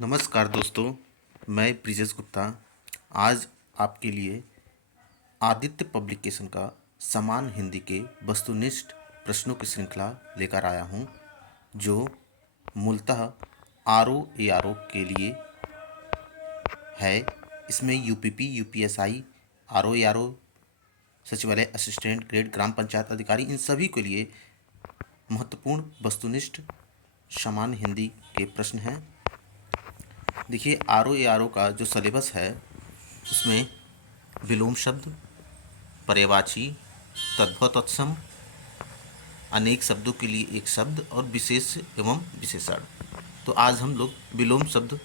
नमस्कार दोस्तों, मैं ब्रिजेश गुप्ता आज आपके लिए आदित्य पब्लिकेशन का समान हिंदी के वस्तुनिष्ठ प्रश्नों की श्रृंखला लेकर आया हूं, जो मूलतः आर ओ ए आर ओ के लिए है। इसमें UPP, UPSI, R O A R O, सचिवालय असिस्टेंट ग्रेड, ग्राम पंचायत अधिकारी, इन सभी के लिए महत्वपूर्ण वस्तुनिष्ठ समान हिंदी के प्रश्न हैं। देखिए, आर ओ का जो सिलेबस है उसमें विलोम शब्द, पर्यायवाची, तद्भव तत्सम, अनेक शब्दों के लिए एक शब्द और विशेष एवं विशेषण। तो आज हम लोग विलोम शब्द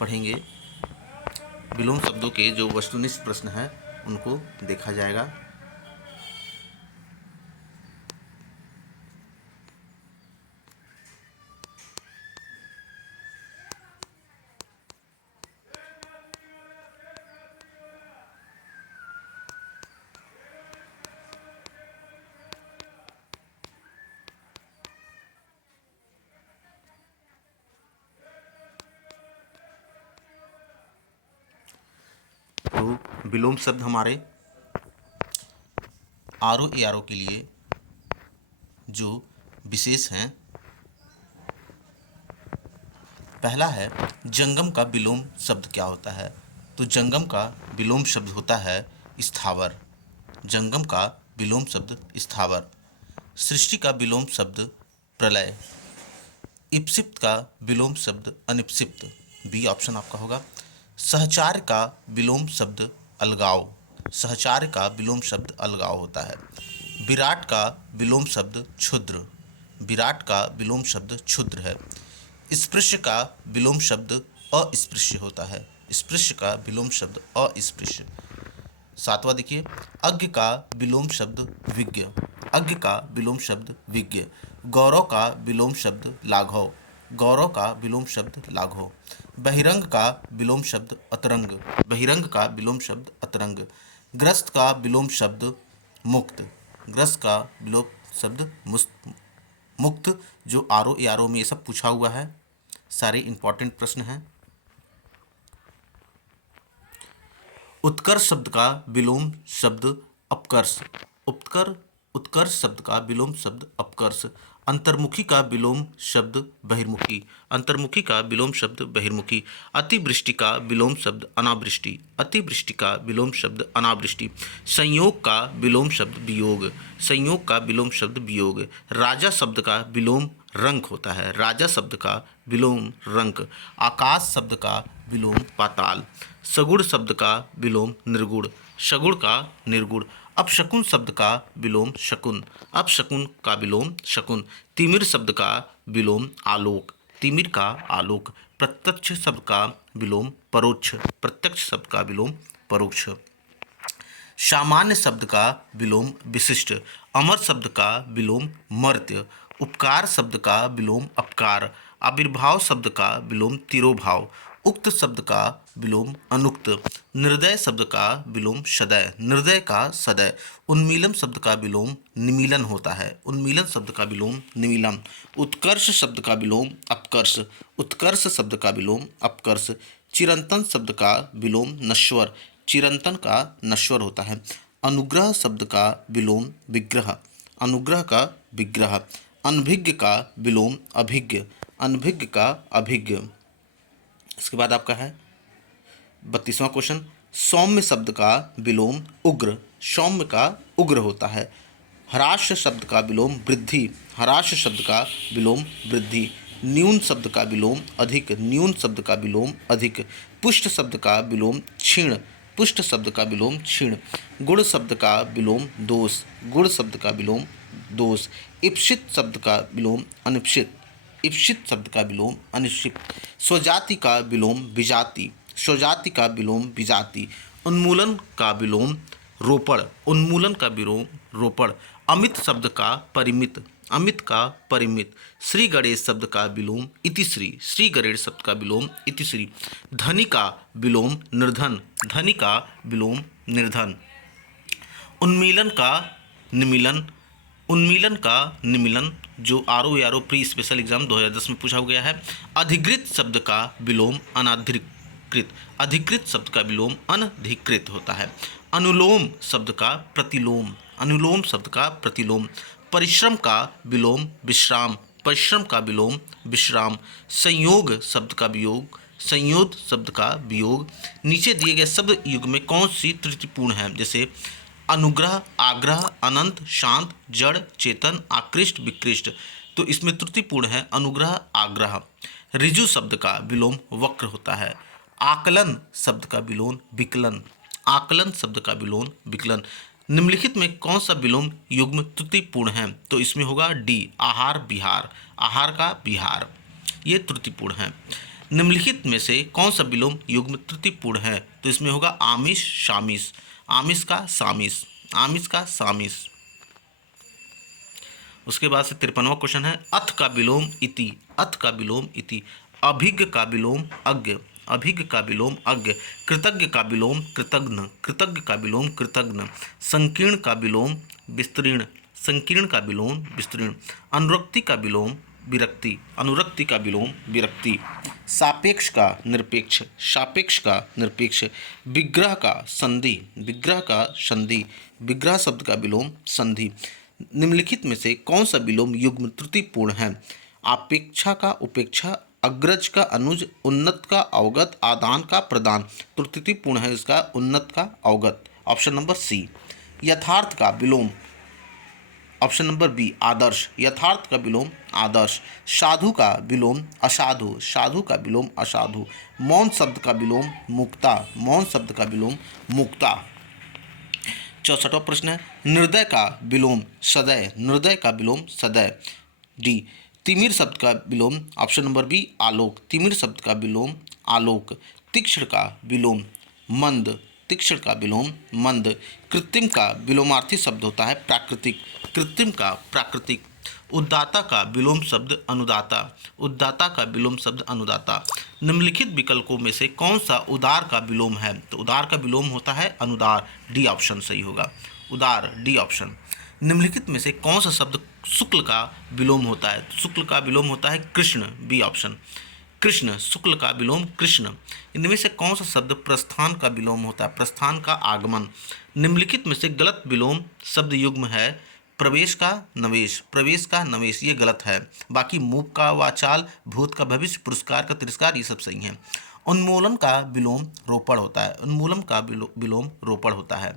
पढ़ेंगे। विलोम शब्दों के जो वस्तुनिष्ठ प्रश्न हैं उनको देखा जाएगा। तो विलोम शब्द हमारे आर ओ के लिए जो विशेष हैं, पहला है जंगम का विलोम शब्द क्या होता है। तो जंगम का विलोम शब्द होता है स्थावर। जंगम का विलोम शब्द स्थावर। सृष्टि का विलोम शब्द प्रलय। इप्सित का विलोम शब्द अनिप्सित। बी ऑप्शन आपका होगा। सहचार का विलोम शब्द अलगाव। सहचार का विलोम शब्द अलगाव होता है। विराट का विलोम शब्द क्षुद्र। विराट का विलोम शब्द क्षुद्र है। स्पृश्य का विलोम शब्द अस्पृश्य होता है। स्पृश्य का विलोम शब्द अस्पृश्य। सातवां देखिए, अज्ञ का विलोम शब्द विज्ञ। अज्ञ का विलोम शब्द विज्ञ। गौरव का विलोम शब्द लाघव। गौरव का विलोम शब्द लाघव। बहिरंग का विलोम शब्द अतरंग। बहिरंग का विलोम शब्द अतरंग। ग्रस्त का विलोम शब्द मुक्त। ग्रस्त का विलोम शब्द मुक्त। जो आर ओ में ये सब पूछा हुआ है, सारे इंपॉर्टेंट प्रश्न हैं। उत्कर्ष शब्द का विलोम शब्द अपकर्ष। उत्कर्ष शब्द का विलोम शब्द अपकर्ष। अंतर्मुखी का विलोम शब्द बहिर्मुखी। अंतर्मुखी का विलोम शब्द बहिर्मुखी। अतिवृष्टि का विलोम शब्द अनावृष्टि। अतिवृष्टि का विलोम शब्द अनावृष्टि। संयोग का विलोम शब्द वियोग। संयोग का विलोम शब्द वियोग। राजा शब्द का विलोम रंक होता है। राजा शब्द का विलोम रंक। आकाश शब्द का विलोम पाताल। सगुण शब्द का विलोम निर्गुण। सगुण का निर्गुण। अपशकुन शब्द का विलोम शकुन। अपशकुन का विलोम शकुन। तिमिर शब्द का विलोम आलोक। तिमिर का आलोक। प्रत्यक्ष शब्द का विलोम परोक्ष। प्रत्यक्ष शब्द का विलोम परोक्ष। सामान्य शब्द का विलोम विशिष्ट। अमर शब्द का विलोम मर्त्य। उपकार शब्द का विलोम अपकार। आविर्भाव शब्द का विलोम तिरोभाव। उक्त शब्द का विलोम अनुक्त। निर्दय शब्द का विलोम सदय। निर्दय का सदय। उन्मीलन शब्द का विलोम निमीलन होता है। उन्मीलन शब्द का विलोम निमीलन। उत्कर्ष शब्द का विलोम अपकर्ष। उत्कर्ष शब्द का विलोम अपकर्ष। चिरंतन शब्द का विलोम नश्वर। चिरंतन का नश्वर होता है। अनुग्रह शब्द का विलोम विग्रह। अनुग्रह का विग्रह। अनभिज्ञ का विलोम अभिज्ञ। अनभिज्ञ का अभिज्ञ। इसके बाद आपका है 32वां क्वेश्चन। सौम्य शब्द का विलोम उग्र। सौम्य का उग्र होता है। ह्रास शब्द का विलोम वृद्धि। ह्रास शब्द का विलोम वृद्धि। न्यून शब्द का विलोम अधिक। न्यून शब्द का विलोम अधिक। पुष्ट शब्द का विलोम क्षीण। पुष्ट शब्द का विलोम क्षीण। गुण शब्द का विलोम दोष। गुण शब्द का विलोम दोष। इप्सित शब्द का विलोम अनिप्सित। इप्सित शब्द का विलोम अनिश्चित। स्वजाति का विलोम विजाति। स्वजाति का विलोम विजाति। उन्मूलन का विलोम रोपण। उन्मूलन का विलोम रोपण। अमित शब्द का परिमित। अमित का परिमित। श्री गणेश शब्द का विलोम इतिश्री। श्री गणेश शब्द का विलोम इतिश्री। धनी का विलोम निर्धन। धनी का विलोम निर्धन। उन्मीलन का निमीलन। उन्मीलन का निमीलन, जो आरओ या आरओ प्री स्पेशल एग्जाम 2010 में पूछा गया है। अधिकृत शब्द का विलोम अनाधिकृत, अधिकृत शब्द का विलोम अनधिकृत होता है। अनुलोम शब्द का प्रतिलोम, अनुलोम शब्द का प्रतिलोम। परिश्रम का विलोम विश्राम, परिश्रम का विलोम विश्राम। संयोग शब्द का वियोग, संयोग शब्द का वियोग। नीचे दिए गए शब्द युग में कौन सी त्रुटिपूर्ण है? जैसे अनुग्रह, आग्रह, अनंत, शांत, जड़, चेतन, आकृष्ट, विकृष्ट। तो इसमें त्रुटिपूर्ण है अनुग्रह, आग्रह। ऋजु शब्द का विलोम वक्र होता है। आकलन शब्द का विलोम विकलन, आकलन शब्द का विलोम विकलन। निम्नलिखित में कौन सा विलोम युग्म त्रुटिपूर्ण है? तो इसमें होगा डी, आहार विहार, आहार का विहार, ये त्रुटिपूर्ण है। निम्नलिखित में से कौन सा विलोम युग्म त्रुटिपूर्ण है? तो इसमें होगा आमिष शामिष, आमिष का सामिष, आमिष का सामिष। उसके बाद से 53वां क्वेश्चन है अथ का विलोम इति, अथ का विलोम इति। अभिज्ञ का विलोम अज्ञ, अभिज्ञ का विलोम अज्ञ। कृतज्ञ का विलोम कृतघ्न, कृतज्ञ का विलोम कृतघ्न। संकीर्ण का विलोम विस्तीर्ण, संकीर्ण का विलोम विस्तीर्ण। अनुरक्ति का विलोम विरक्ति, अनुरक्ति का विलोम विरक्ति। सापेक्ष का निरपेक्ष, सापेक्ष का निरपेक्ष। विग्रह का संधि, विग्रह का संधि। विग्रह शब्द का विलोम संधि। निम्नलिखित में से कौन सा विलोम युग्म त्रुटिपूर्ण है? अपेक्षा का उपेक्षा, अग्रज का अनुज, उन्नत का अवगत, आदान का प्रदान। त्रुटिपूर्ण है इसका उन्नत का अवगत, ऑप्शन नंबर सी। यथार्थ का विलोम, ऑप्शन नंबर बी आदर्श, यथार्थ का विलोम आदर्श। साधु का विलोम असाधु, साधु का विलोम असाधु। मौन शब्द का विलोम मुक्ता, मौन शब्द का विलोम मुक्ता। 64वां प्रश्न है निर्दय का विलोम सदय, निर्दय का विलोम सदय। डी तिमिर शब्द का विलोम, ऑप्शन नंबर बी आलोक, तिमिर शब्द का विलोम आलोक। तीक्ष्ण का विलोम मंद, तीक्ष्ण का विलोम मंद। कृत्रिम का विलोमार्थी शब्द होता है प्राकृतिक, कृत्रिम का प्राकृतिक। उद्दाता का विलोम शब्द अनुदाता, उद्दाता का विलोम शब्द अनुदाता। निम्नलिखित विकल्पों में से कौन सा उदार का विलोम है? तो उदार का विलोम होता है अनुदार, डी ऑप्शन सही होगा, उदार, डी ऑप्शन। निम्नलिखित में से कौन सा शब्द शुक्ल का विलोम होता है? शुक्ल का विलोम होता है कृष्ण, बी ऑप्शन, कृष्ण, शुक्ल का विलोम कृष्ण। इनमें से कौन सा शब्द प्रस्थान का विलोम होता है? प्रस्थान का आगमन। निम्नलिखित में से गलत विलोम शब्द युग्म है प्रवेश का नवेश, प्रवेश का नवेश, ये गलत है। बाकी मूक का वाचाल, भूत का भविष्य, पुरस्कार का तिरस्कार, ये सब सही है। उन्मूलन का विलोम रोपण होता है, उन्मूलन का विलोम रोपण होता है।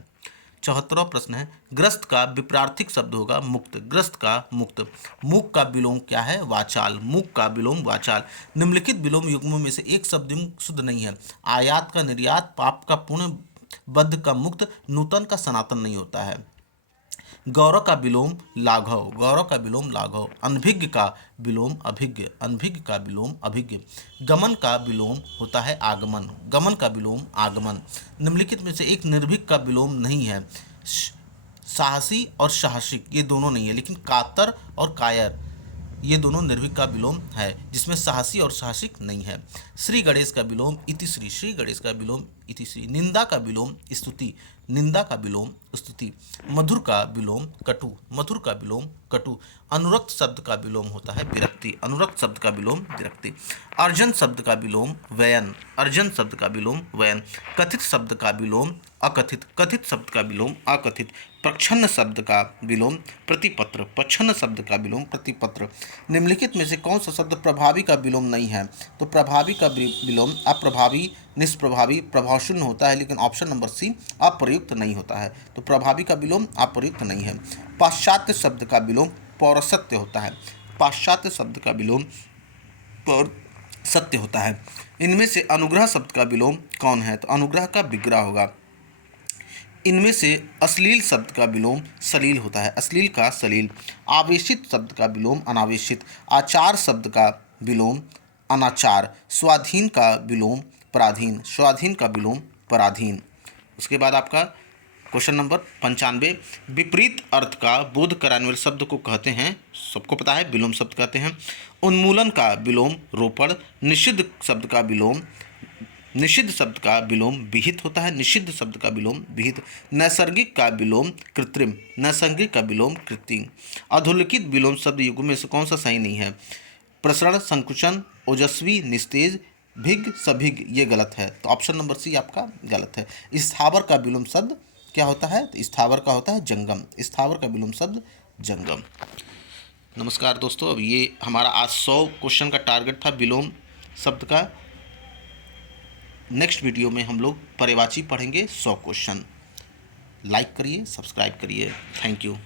74वां प्रश्न है ग्रस्त का विपरार्थिक शब्द होगा मुक्त, ग्रस्त का मुक्त। मूक का विलोम क्या है? वाचाल, मूक का विलोम वाचाल। निम्नलिखित विलोम युग्मों में से एक शब्द शुद्ध नहीं है। आयात का निर्यात, पाप का पुण्य, बद्ध का मुक्त, नूतन का सनातन नहीं होता है। गौरव का विलोम लाघव, गौरव का विलोम लाघव। अनभिज्ञ का विलोम अभिज्ञ, अनभिज्ञ का विलोम अभिज्ञ। गमन का विलोम होता है आगमन, गमन का विलोम आगमन। निम्नलिखित में से एक निर्भीक का विलोम नहीं है। साहसी और साहसिक ये दोनों नहीं है, लेकिन कातर और कायर ये दोनों निर्भीक का विलोम है, जिसमें साहसी और साहसिक नहीं है। श्री गणेश का विलोम इतिश्री, श्री गणेश का विलोम इतिश्री। निंदा का विलोम स्तुति, निंदा का विलोम स्तुति। मधुर का विलोम कटु, मधुर का विलोम कटु। अनुरक्त शब्द का विलोम होता है विरक्ति, अनुरक्त शब्द का विलोम विरक्ति। अर्जन शब्द का विलोम वयन, अर्जन शब्द का विलोम वयन। कथित शब्द का विलोम अकथित, कथित शब्द का विलोम अकथित। प्रच्छन्न शब्द का विलोम प्रतिपत्र, प्रच्छन्न शब्द का विलोम प्रतिपत्र। निम्नलिखित में से कौन सा शब्द प्रभावी का विलोम नहीं है? तो प्रभावी का विलोम अप्रभावी, निष्प्रभावी, प्रभावशून्य होता है, लेकिन ऑप्शन नंबर सी अप्रयुक्त नहीं होता है। तो प्रभावी का विलोम अप्रयुक्त नहीं है। पाश्चात्य शब्द का विलोम पौरसत्य होता है, पाश्चात्य शब्द का विलोम पौरसत्य होता है। इनमें से अनुग्रह शब्द का विलोम कौन है? तो अनुग्रह का विग्रह होगा। इनमें से अश्लील शब्द का विलोम सलील होता है, अश्लील का सलील। आवेशित शब्द का विलोम अनावेशित। आचार शब्द का विलोम अनाचार। स्वाधीन का विलोम पराधीन, स्वाधीन का विलोम पराधीन। उसके बाद आपका क्वेश्चन नंबर 95 विपरीत अर्थ का बोध कराने वाले शब्द को कहते हैं, सबको पता है विलोम शब्द कहते हैं। उन्मूलन का विलोम रोपण। निषिद्ध शब्द का विलोम निषिद्ध शब्द का विलोम विहित होता है, निषिद्ध शब्द का विलोम विहित। नैसर्गिक का विलोम कृत्रिम, नैसर्गिक का विलोम कृत्रिम। अधोलिखित विलोम शब्द युग्म में से कौन सा सही नहीं है? प्रसरण, संकुचन, ओजस्वी, निस्तेज, भिग, सभिग, ये गलत है, तो ऑप्शन नंबर सी आपका गलत है। स्थावर का विलोम शब्द क्या होता है? तो स्थावर का होता है जंगम, स्थावर का विलोम शब्द जंगम। नमस्कार दोस्तों, अब ये हमारा आज 100 क्वेश्चन का टारगेट था विलोम शब्द का। नेक्स्ट वीडियो में हम लोग पर्यायवाची पढ़ेंगे 100 क्वेश्चन। लाइक करिए, सब्सक्राइब करिए। Thank you.